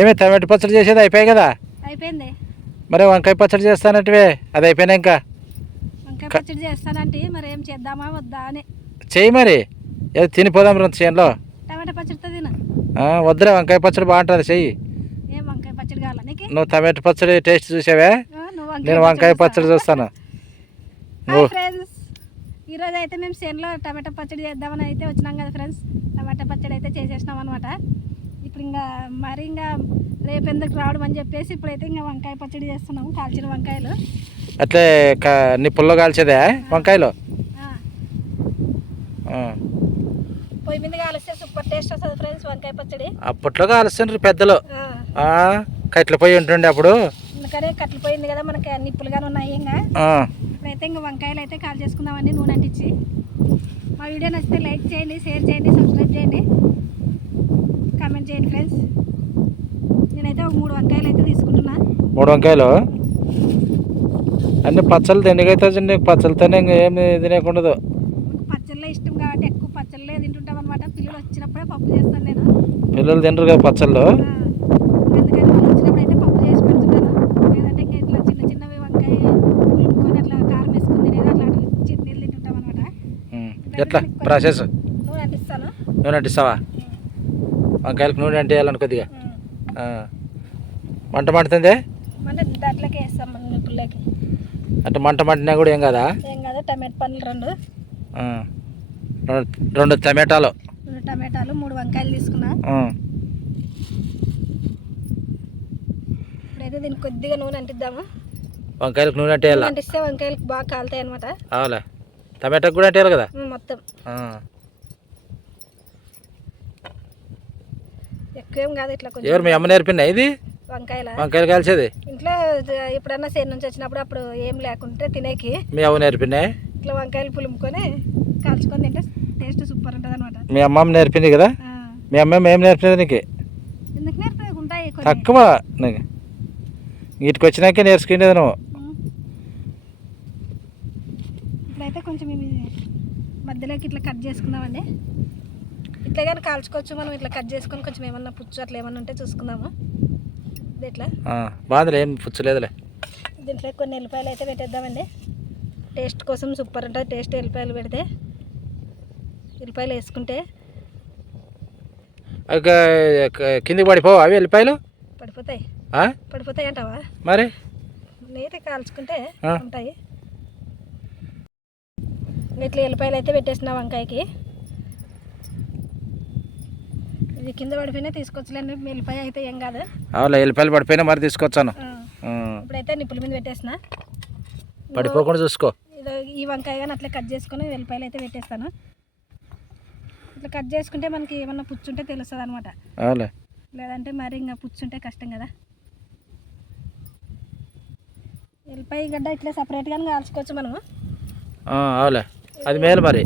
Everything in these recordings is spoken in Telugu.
ఏమే టమాటో పచ్చడి చేసేది అయిపోయాయి కదా? అయిపోయింది. మరి వంకాయ పచ్చడి చేస్తానంటే అది అయిపోయినాక వంకాయ పచ్చడి చేస్తానంటే మరి ఏం చేద్దామా వద్దా అని. చెయ్యి మరి, ఏదో తినిపోదాం రంత చేనులో. టమాటా పచ్చడితో తిన. వద్దులే, వంకాయ పచ్చడి బాగుంటుంది, చెయ్యి. ఏం వంకాయ పచ్చడి కావాలా నీకు? నువ్వు టమాటో పచ్చడి టేస్ట్ చూసావే, నేను వంకాయ పచ్చడి చూస్తాను. ఫ్రెండ్స్, ఈరోజు అయితే మేము చేనులో టమాటా పచ్చడి చేద్దామని అయితే వచ్చినాం కదా ఫ్రెండ్స్. టమాటా పచ్చడి అయితే చేసేసినాం అనమాట. ఇప్పుడు ఇంకా రేపు ఎందుకు రావడం అని చెప్పేసి ఇప్పుడైతే ఇంకా వంకాయ పచ్చడి చేస్తున్నాము. కాల్చిన వంకాయలు అట్లే నిప్పుల్లో కాల్చేదే వంకాయలు. పొయ్యి మీద కాలిస్తే సూపర్ టేస్ట్ వస్తుంది ఫ్రెండ్స్ వంకాయ పచ్చడి. అప్పట్లో కాలుస్తుండ్రు పెద్దలు, కట్ల పొయ్యి ఉంటుండే అప్పుడు. అందుకనే కట్టెలు పోయింది కదా మనకి, నిప్పులుగానే ఉన్నాయి. ఇంకా ఇప్పుడైతే ఇంకా వంకాయలు అయితే కాల్ చేసుకుందామండి నూనె అంటించి. మా వీడియో నచ్చితే లైక్ చేయండి, షేర్ చేయండి, సబ్స్క్రైబ్ చేయండి, కామెంట్ చేయండి ఫ్రెండ్స్. నేనైతే ఒక 3 వంకాయలు అయితే తీసుకుంటున్నా. 3 వంకాయలు అన్ని పచ్చళ్ళు తిండికైతే పచ్చళ్ళతోనే ఇంకా ఏమి తినేకుండదు. పచ్చళ్ళే ఇష్టం కాబట్టి ఎక్కువ పచ్చళ్ళే తింటుంటాం అనమాట. పిల్లలు వచ్చినప్పుడే పప్పు చేస్తాను నేను. పిల్లలు తినరు కదా పచ్చళ్ళు, అందుకని వాళ్ళు వచ్చినప్పుడు అయితే పప్పు చేసి పెడుతున్నాను. లేదంటే ఇంకా ఇట్లా చిన్న చిన్నవి వంకాయ ఉలుపుకొని అట్లా కారం వేసుకుని తినేది అట్లాంటి చట్నీలు తింటుంటాం అనమాట. ఎట్లా ప్రాసెస్? నూనె అంటిస్తాను. నూనె అంటిస్తావా? వంకాయలకు నూనె అంటేయాలని కొద్దిగా మంట మండుతుంది అంటే దాంట్లోకి వేస్తాం మనం నిప్పుల్లోకి. అంటే మంట మంటినా కూడా ఏం కాదా? ఏం కాదు. టమాటా పండ్లు 2 టమాటాలు, 2 టమాటాలు, 3 వంకాయలు తీసుకున్నా. ఇప్పుడైతే దీనికి కొద్దిగా నూనె అంటిద్దాము. వంకాయలకు నూనె అంటేయాలి. అంటిస్తే వంకాయలకు బాగా కాలుతాయి అనమాట. అవులే, టమాటాకు కూడా అంటేయాలి కదా మొత్తం. ఎక్కువేం కాదు, ఇట్లా కొంచెం. ఎవరు మీ అమ్మ నేర్పినా ఇది వంకాయలు కాల్చేది? ఇంట్లో ఎప్పుడన్నా సేను నుంచి వచ్చినప్పుడు అప్పుడు ఏం లేకుంటే తినేకి మీ అవ్వ నేర్పినా? ఇట్లా వంకాయలు పులుముకొని కాల్చుకొని తింటే టేస్ట్ సూపర్ ఉంటుంది అనమాట. మీ అమ్మమ్మ నేర్పింది కదా? మీ అమ్మమ్మ ఏం నేర్పినది నీకు? ఎందుకు నేర్పకుంటాయి తక్కువ, నీకు వీటికి వచ్చినాకే నేర్చుకునేది నువ్వు. ఇప్పుడైతే కొంచెం ఇవి మధ్యలోకి ఇట్లా కట్ చేసుకుందామండి. ఇట్లా కానీ కాల్చుకోవచ్చు మనం. ఇట్లా కట్ చేసుకొని కొంచెం ఏమన్నా పుచ్చు అట్లా ఏమన్నా ఉంటే చూసుకుందాము. ఇది ఇట్లా బాగుందిలే, ఏం పుచ్చు లేదులే. దీంట్లో కొన్ని ఎల్లిపాయలు అయితే పెట్టేద్దామండి. టేస్ట్ కోసం సూపర్ ఉంటుంది టేస్ట్. ఎల్లిపాయలు పెడితే, ఎల్లిపాయలు వేసుకుంటే కిందికి పడిపోవు అవి ఎల్లిపాయలు? పడిపోతాయి అంటావా? మరి నీట్గా కాల్చుకుంటే ఉంటాయి. ఇట్లా ఎల్లిపాయలు అయితే పెట్టేసిన వంకాయకి. ఇది కింద పడిపోయినా తీసుకొచ్చలేండి. ఎల్లిపాయ అయితే ఏం కాదు. అవునా, ఎల్లిపాయలు పడిపోయినా మరి తీసుకొచ్చాను. ఇప్పుడైతే నిప్పుల మీద పెట్టేసిన, పడిపోకుండా చూసుకో. ఈ వంకాయ కానీ అట్లా కట్ చేసుకొని ఎల్లిపాయలు అయితే పెట్టేస్తాను. ఇట్లా కట్ చేసుకుంటే మనకి ఏమన్నా పుచ్చుంటే తెలుస్తుంది అనమాట. లేదంటే మరి ఇంకా పుచ్చుంటే కష్టం కదా. ఎల్లిపాయ గడ్డ ఇట్లా సపరేట్గానే కాల్చుకోవచ్చు మనము. అవులే, అది మేలు. మరి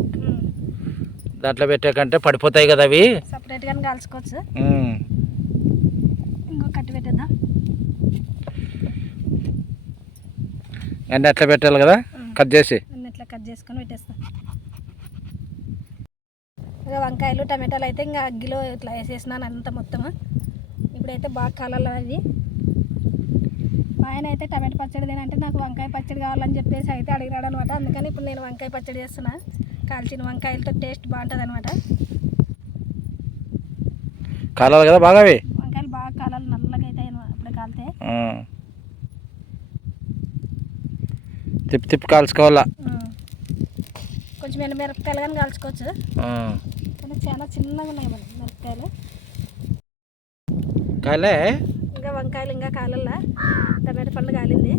దాంట్లో పెట్టే కంటే పడిపోతాయి కదా అవి. సపరేట్గానే కాల్చుకోవచ్చు. ఇంకో కట్టి పెట్టేద్దాం. అన్నీ అట్లా పెట్టాలి కదా, కట్ చేసి అన్నీ ఇట్లా కట్ చేసుకొని పెట్టేస్తాం. ఇక వంకాయలు టమాటాలు అయితే ఇంకా అగ్గిలో ఇట్లా వేసేసినాను అంత మొత్తము. ఇప్పుడైతే బాగా కాలాలి అవి. మా ఆయన అయితే టమాటా పచ్చడి తినంటే నాకు వంకాయ పచ్చడి కావాలని చెప్పేసి అయితే అడిగినాడు అనమాట. అందుకని ఇప్పుడు నేను వంకాయ పచ్చడి చేస్తున్నా. కాల్చిన వంకాయలతో టేస్ట్ బాగుంటుంది అనమాట. కాలాలి కదా బాగా, వంకాయలు బాగా కాలాలి, నల్లగా అయితే అప్పుడే కాలితే. తిప్పి కాల్చుకోవాలా. కొంచెం మిరపకాయలు కానీ కాల్చుకోవచ్చు, కానీ చాలా చిన్నగా ఉన్నాయి మన మిరపకాయలు. ఇంకా వంకాయలు ఇంకా కాలల్లా. టమాటా పండు కాలింది,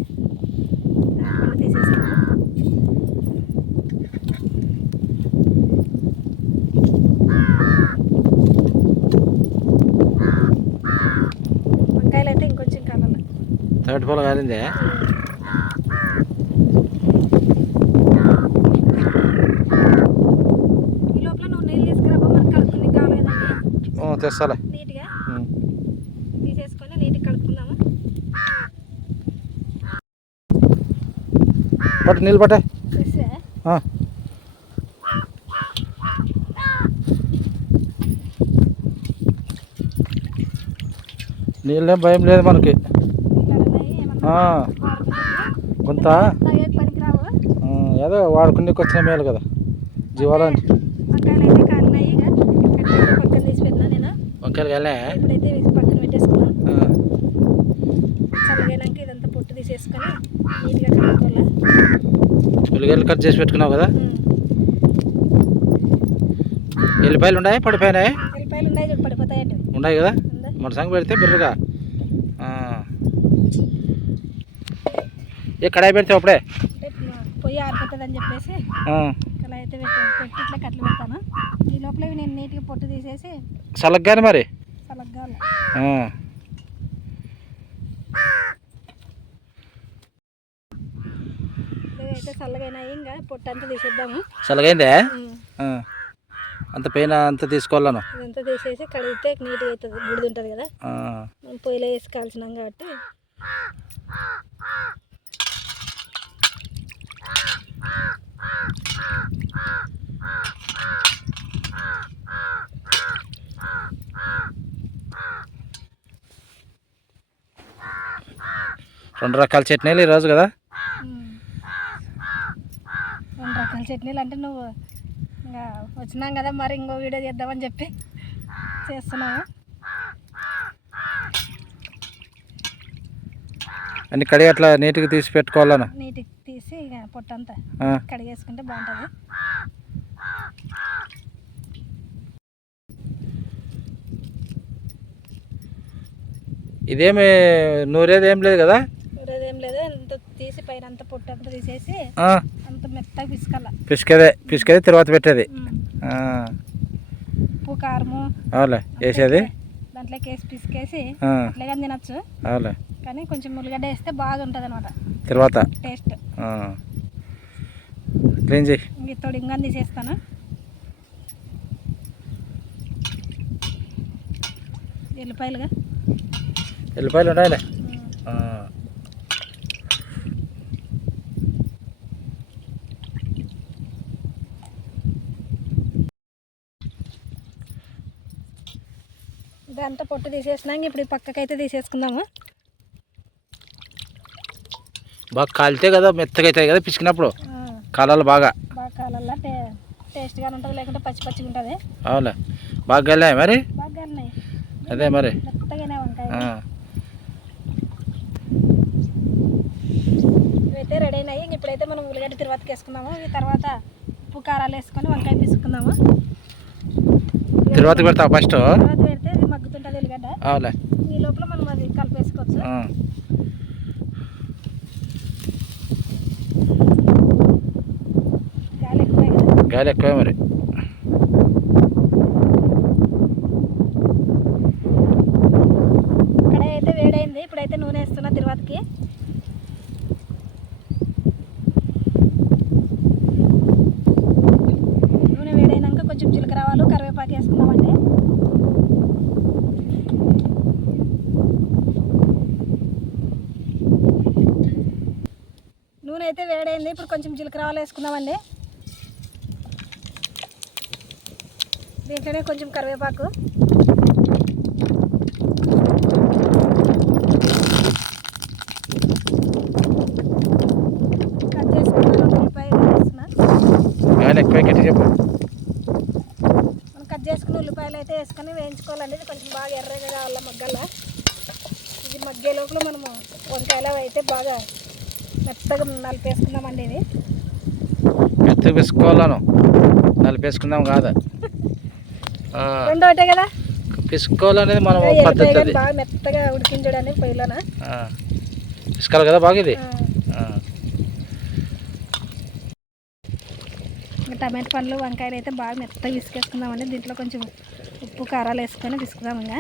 పండు తీసేసాను. వంకాయలు అయితే ఇంకొంచెం కాలాల. టమాటా పండు కాలిందే. ఈ లోపల నువ్వు నీళ్ళు తీసుకురాబో, మనకు కలుపుకుని కావాలి కదా. తెస్తాలే. నీట్గా తీసేసుకొని నీట్గా కలుపుకుందాము. పట్టు నీళ్ళు పట్టే. నీళ్ళేం భయం లేదు మనకి. ఉన్నాయి ఏమన్నా ఆ, వాడుకుంటుంది. కొంత తాగేకి పనికిరావు. ఏదో వాడుకునేకి వచ్చిన మేలు కదా జీవాలని. వంకాయలు అయితే కాలినాయి. ఇక కట్టేసి పక్కన తీసి పెట్టినా నేను. వంకాయలు వెళ్ళా. ఇప్పుడైతే వేసి పక్కన పెట్టేసుకున్నాను. చల్లగైనాక ఇదంతా పొట్టు తీసేసుకొని నీట్గా కలుపుకోవాలి. ఉల్లిగడ్డలు కట్ చేసి పెట్టుకున్నావు కదా. ఎల్లిపాయలు ఉన్నాయి పడిపోయినాయి. ఎల్లిపాయలు ఉన్నాయి చూడు పడిపోతాయండి. ఉన్నాయి కదా ఉందా? మన సంగ పెడితే బిర్రగా. ఏ కడాయి పెడితే అప్పుడే అంటే పొయ్యి ఆరిపోతుంది అని చెప్పేసి ఇలా అయితే పెట్టి ఇట్లా కట్లు పెడతాను. ఈ లోపల ఇవి నేను నీట్గా పొట్టు తీసేసి చల్లగానే మరి. చల్లగాలి అయితే చల్లగైనాయి. ఇంకా పొట్టు అంతా తీసేద్దాము. చల్లగైందే. అంత పైన అంత తీసుకోవాలను. ఇదంతా తీసేసి కడిగితే నీట్గా అవుతుంది. బుడిది ఉంటుంది కదా, మనం పొయ్యిలో వేసి కాల్చినాం కాబట్టి. రెండు రకాల చట్నీలు ఈరోజు కదా. రెండు రకాల చట్నీలు అంటే నువ్వు ఇంకా వచ్చినాం కదా మరి ఇంకో వీడియో చేద్దామని చెప్పి చేస్తున్నాము. అన్ని కడిగి అట్లా నీట్గా తీసి పెట్టుకోవాలను. నీట్గా తీసి ఇక పొట్టంతా కడిగేసుకుంటే బాగుంటుంది. ఇదేమి నూరేది ఏం లేదు కదా. నూరేది ఏం లేదు. అంత తీసి పైన అంత పొట్టు అంతా తీసేసి అంత మెత్తగా పిసుకాల. పిసికేది తర్వాత పెట్టేది. ఉప్పు కారము అవులే వేసేది దాంట్లోకి వేసి పిసికేసి అట్లా తినచ్చు. అవులే కానీ కొంచెం ఉల్లిగడ్డ వేస్తే బాగుంటుంది అనమాట తర్వాత టేస్ట్. క్లీన్ చేయి. ఇంక ఇంకా తీసేస్తాను. ఎల్లిపాయలు ఉన్నాయిలే. ఇదంతా పొట్టు తీసేసినాక ఇప్పుడు పక్కకైతే తీసేసుకుందాము. బాగా కాలితే కదా మెత్తగా అవుతాయి కదా పిసికినప్పుడు. కాలాలు బాగా కాలల్లా టేస్ట్గా ఉంటుంది. లేకుంటే పచ్చి పచ్చిగా ఉంటుంది. అవులే బాగా కాలినాయి మరి. బాగా కాలినాయి. అదే మరి మెత్తగానే వంకాయ ఇవైతే రెడీ అయినాయి. ఇప్పుడైతే మనం ఉల్లిగడ్డ తిరువాతకి వేసుకుందాము. ఈ తర్వాత ఉప్పు కారాలు వేసుకొని వంకాయ తీసుకుందాము. తిరువాత పెడతావు ఫస్ట్. తర్వాత పెడితే ఇది మగ్గుతుంటుంది ఉల్లిగడ్డ. అవులే ఈ లోపల మనం అది కలిపేసుకోవచ్చు. గాలి ఎక్కువే కదా. గాలి ఎక్కువే మరి. కడాయి అయితే వేడైంది. ఇప్పుడైతే నూనె వేస్తున్నా తిరువాతకి. నూనె వేడైనాక కొంచెం జీలకర్ర ఆవాలు కరివేపాకు వేసుకున్నామండి. నూనె అయితే వేడైంది. ఇప్పుడు కొంచెం జీలకర్ర ఆవాలు వేసుకుందామండి. దీంట్లోనే కొంచెం కరివేపాకు, కట్ చేసుకున్నాను ఉల్లిపాయ వేస్తున్నా. గాలి ఎక్కువ గట్టి చెప్పు. మనం కట్ చేసుకున్న ఉల్లిపాయలు అయితే వేసుకొని వేయించుకోవాలండి. ఇది కొంచెం బాగా ఎర్రగా కావాల మగ్గల. ఇది మగ్గే లోపల మనము వంకాయలు అయితే బాగా మెత్తగా నలిపేసుకుందామండి. ఇది మెత్తగా పిసుకోవాలను. నలిపేసుకుందాం కాదా. రెండో ఒకటే కదా. పిసుకోవాలనేది మనం పద్ధతి. బాగా మెత్తగా ఉడికించడానికి పొయ్యిలోన పిసుకోవాలి కదా బాగా. ఇది టమాటా పండ్లు వంకాయలు అయితే బాగా మెత్తగా పిసికేసుకుందామండి. దీంట్లో కొంచెం ఉప్పు కారాలు వేసుకొని పిసుకుదాం. ఇంకా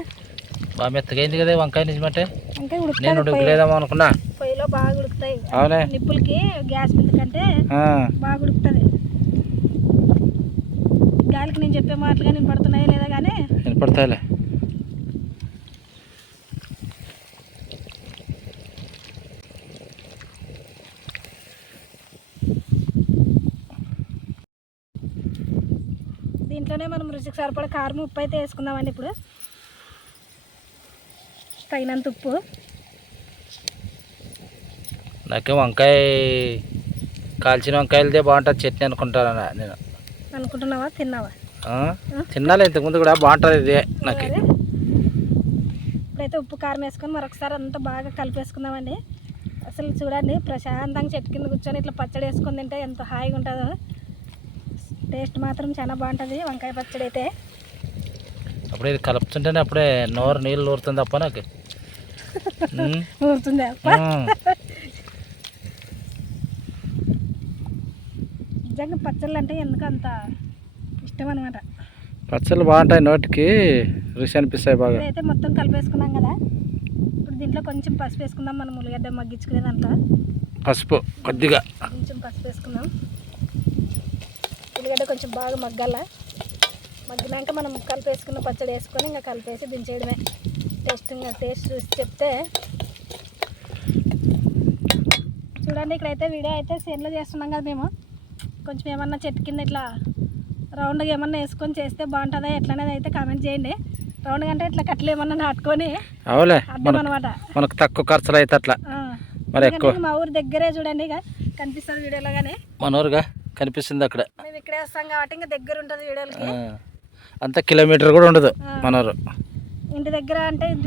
బాగా మెత్తగా అయింది కదా వంకాయ నిజమంటే. వంకాయ నేను ఉడకలేదేమో అనుకున్నా. పొయ్యిలో బాగా ఉడుకుతాయి. అవునే నిప్పులకి గ్యాస్ మీద కంటే బాగా ఉడుకుతుంది. గాలికి నేను చెప్పే మాటలుగా నేను పడుతున్నాయా లేదా కానీ వినపడతాయిలే. దీంట్లోనే మనం రుచికి సరిపడా కారం ఉప్పు అయితే వేసుకుందామండి. ఇప్పుడు తగినంత ఉప్పు. నాకు వంకాయ కాల్చిన వంకాయలదే బాగుంటుంది చట్నీ అనుకుంటాను నేను. అనుకుంటున్నావా? తిన్నావా? తినాలి, ఇంతకుముందు కూడా బాగుంటుంది ఇదే నాకు. ఇప్పుడైతే ఉప్పు కారం వేసుకొని మరొకసారి అంతా బాగా కలిపేసుకుందామండి. అసలు చూడండి, ప్రశాంతంగా చెట్టు కింద కూర్చొని ఇట్లా పచ్చడి వేసుకొని తింటే ఎంత హాయిగా ఉంటుందో. టేస్ట్ మాత్రం చాలా బాగుంటుంది వంకాయ పచ్చడి అయితే. అప్పుడు ఇది కలుపుతుంటేనే అప్పుడే నోరు నీళ్ళు ఊరుతుంది అప్ప నాకు. ఊరుతుంది అప్ప. నిజంగా పచ్చళ్ళు అంటే ఎందుకు అంత ఇష్టం అనమాట. పచ్చళ్ళు బాగుంటాయి, నోటికి రుచి అనిపిస్తాయి బాగా. అయితే మొత్తం కలిపేసుకున్నాం కదా, ఇప్పుడు దీంట్లో కొంచెం పసుపు వేసుకుందాం. మనం ఉల్లిగడ్డ మగ్గించుకునే దాంట్లో పసుపు కొద్దిగా కొంచెం పసుపు వేసుకుందాం. ఉల్లిగడ్డ కొంచెం బాగా మగ్గాల. మగ్గినాక మనం కలిపేసుకున్న పచ్చడి వేసుకొని ఇంకా కలిపేసి దించేయడమే. టేస్ట్ చూసి చెప్తే. చూడండి, ఇక్కడైతే వీడియో అయితే చేనులో చేస్తున్నాం కదా మేము. కొంచెం ఏమన్నా చెట్టు కింద ఇట్లా రౌండ్గా ఏమన్నా వేసుకొని చేస్తే బాగుంటుందా ఎట్లనేది అయితే కామెంట్ చేయండి. రౌండ్గా అంటే ఇట్లా కట్టలు ఏమన్నా నాటుకొని అర్థం అనమాట. మనకు తక్కువ ఖర్చులు అయితే అట్లా. మరి ఎక్కువ మా ఊరు దగ్గరే చూడండి, ఇక కనిపిస్తుంది వీడియోలో. కానీ మన ఊరుగా కనిపిస్తుంది అక్కడ. మేము ఇక్కడే వస్తాం కాబట్టి ఇంకా దగ్గర ఉంటుంది వీడియోలకి. అంత కిలోమీటర్ కూడా ఉండదు మన ఊరు. ఇంటి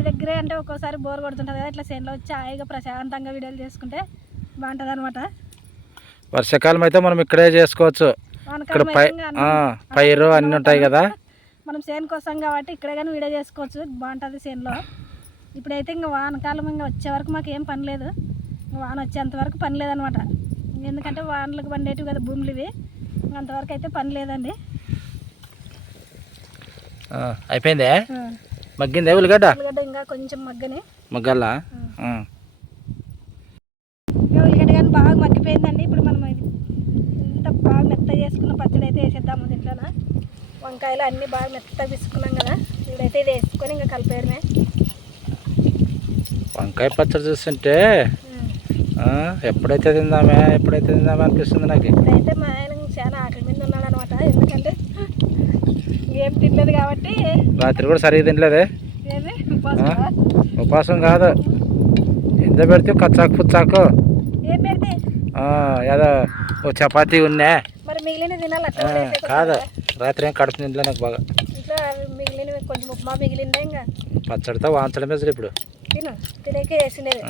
దగ్గరే అంటే ఒక్కోసారి బోర్ కొడుతుంటుంది కదా, ఇట్లా చేనులో వచ్చి హాయిగా ప్రశాంతంగా వీడియోలు చేసుకుంటే బాగుంటుంది అనమాట. వర్షాకాలం అయితే మనం ఇక్కడే చేసుకోవచ్చు. ఇక్కడ పైరు అన్నీ ఉంటాయి కదా. మనం చేనుకి వస్తాం కాబట్టి ఇక్కడే కానీ వీడియో చేసుకోవచ్చు, బాగుంటుంది చేనులో. ఇప్పుడైతే ఇంకా వానకాలం ఇంకా వచ్చే వరకు మాకు ఏం పని లేదు. వాన వచ్చేంత వరకు పని లేదనమాట. ఎందుకంటే వానలకు పండేటివి కదా భూములు ఇవి. అంతవరకు అయితే పని లేదండి. అయిపోయిందే, మగ్గిందే ఉల్లిగడ్డ ఇంకా కొంచెం మగ్గాల. ఉల్లిగడ్డ కానీ బాగా మగ్గిపోయిందండి. ఇప్పుడు మనం ఇంత బాగా మెత్తగా చేసుకున్న పచ్చడి అయితే వేసేద్దాము దీంట్లో. వంకాయలు అన్నీ బాగా మెత్తగా తీసుకున్నాం కదా, ఇప్పుడైతే ఇది వేసుకొని ఇంకా కలిపేయడమే. వంకాయ పచ్చడి చూస్తుంటే ఎప్పుడైతే తిందామే అనిపిస్తుంది నాకు. ఇప్పుడైతే మా ఆయన చాలా ఆకలి మీద ఉన్నాడు అనమాట. ఎందుకంటే ఏం తినలేదు కాబట్టి. రాత్రి కూడా సరిగ్గా తినలేదే. ఉపాసం కాదు, ఎంత పెడితే కచ్చాకు పుచ్చాకు ఏం పెడితే ఏదో ఓ చపాతీ ఉన్నా మరి మిగిలిన తినాలి. కాదు, రాత్రి ఏం కడుపు తినలే నాకు బాగా. ఇంట్లో మిగిలిన కొంచెం ఉప్మా మిగిలిందా, ఇంకా పచ్చడితో వాంచడమే అసలు. ఇప్పుడు తినేకే వేసిండేది.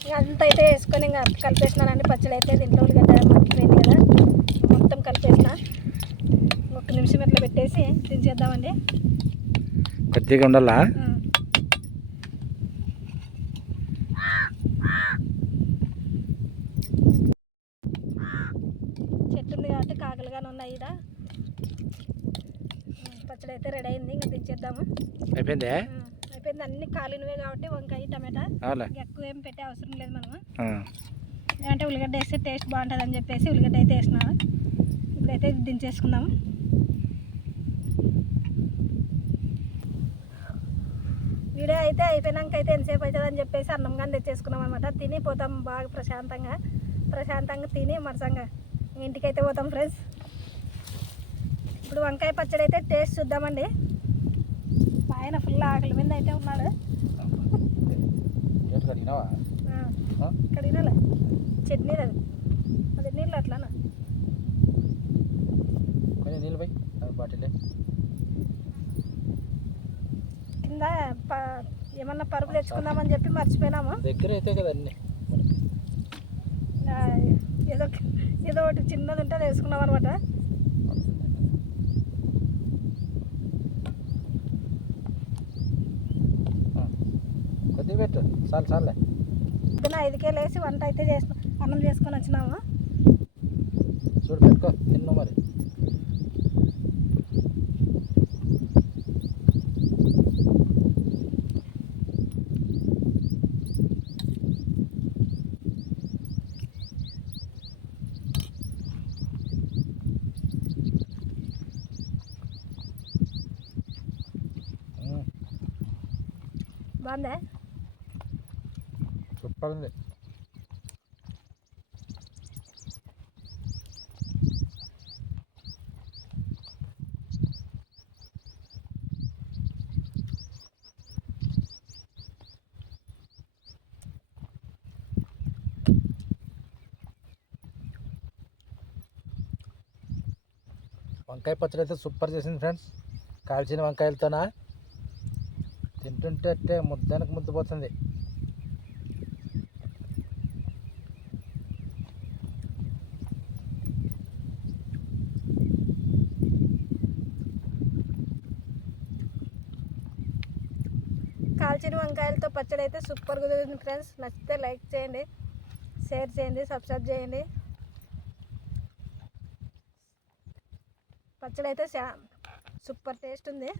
ఇంకా అంత అయితే వేసుకొని ఇంకా కలిపేసినానండి పచ్చడి అయితే. దీంట్లో ఉల్లిగడ్డ మగ్గిపోయింది కదా, మొత్తం కలిపేసిన. 1 నిమిషం ఇట్లా పెట్టేసి దించేద్దామండి. కొద్దిగా ఉండాలా. చెట్టు ఉంది కాబట్టి కాకలుగానే ఉన్నాయి. ఇక్కడ పచ్చడి అయితే రెడీ అయింది, ఇంకా దించేద్దాము. అయిపోయింది. అన్ని కాలినవే కాబట్టి వంకాయ టమాటా ఎక్కువ ఏం పెట్టే అవసరం లేదు మనము. అంటే ఉల్లిగడ్డ వేస్తే టేస్ట్ బాగుంటుంది అని చెప్పేసి ఉల్లిగడ్డ అయితే వేసినాను. ఇప్పుడైతే దించేసుకుందాము. వీడియో అయితే అయిపోయినాక అయితే ఎంతసేపు అవుతుంది అని చెప్పేసి అన్నం కానీ తెచ్చేసుకున్నాం అనమాట. తిని పోతాం బాగా ప్రశాంతంగా తిని మరసంగా ఇంటికి అయితే పోతాం ఫ్రెండ్స్. ఇప్పుడు వంకాయ పచ్చడి అయితే టేస్ట్ చూద్దామండి. ఆయన ఫుల్ ఆకలి మీద అయితే ఉన్నాడు. కడిగినాలే చట్నీ అది నీళ్ళు అట్లానా కింద ఏమన్నా పరుపు తెచ్చుకుందామని చెప్పి మర్చిపోయినాము. దగ్గర అయితే కదా అన్నీ. ఏదో ఒకటి చిన్నది ఉంటే అది వేసుకున్నాం అనమాట. కొద్దిగా పెట్టు, చాలే. పొద్దున 5కే లేచి వంట అయితే అన్నం చేసుకొని వచ్చినాము. చూడు పెట్టుకో, తిన్నా మరి. బాగుందా? సూపర్ ఉంది. వంకాయ పచ్చడి అయితే సూపర్ చేసింది ఫ్రెండ్స్. కాల్చిన వంకాయలతోనా తింటుంటే అట్టే ముద్దానికి ముద్దుపోతుంది. కాల్చిన వంకాయలతో పచ్చడి అయితే సూపర్ కుదిరింది ఫ్రెండ్స్. నచ్చితే లైక్ చేయండి, షేర్ చేయండి, సబ్స్క్రైబ్ చేయండి. పచ్చడి అయితే సూపర్ టేస్ట్ ఉంది.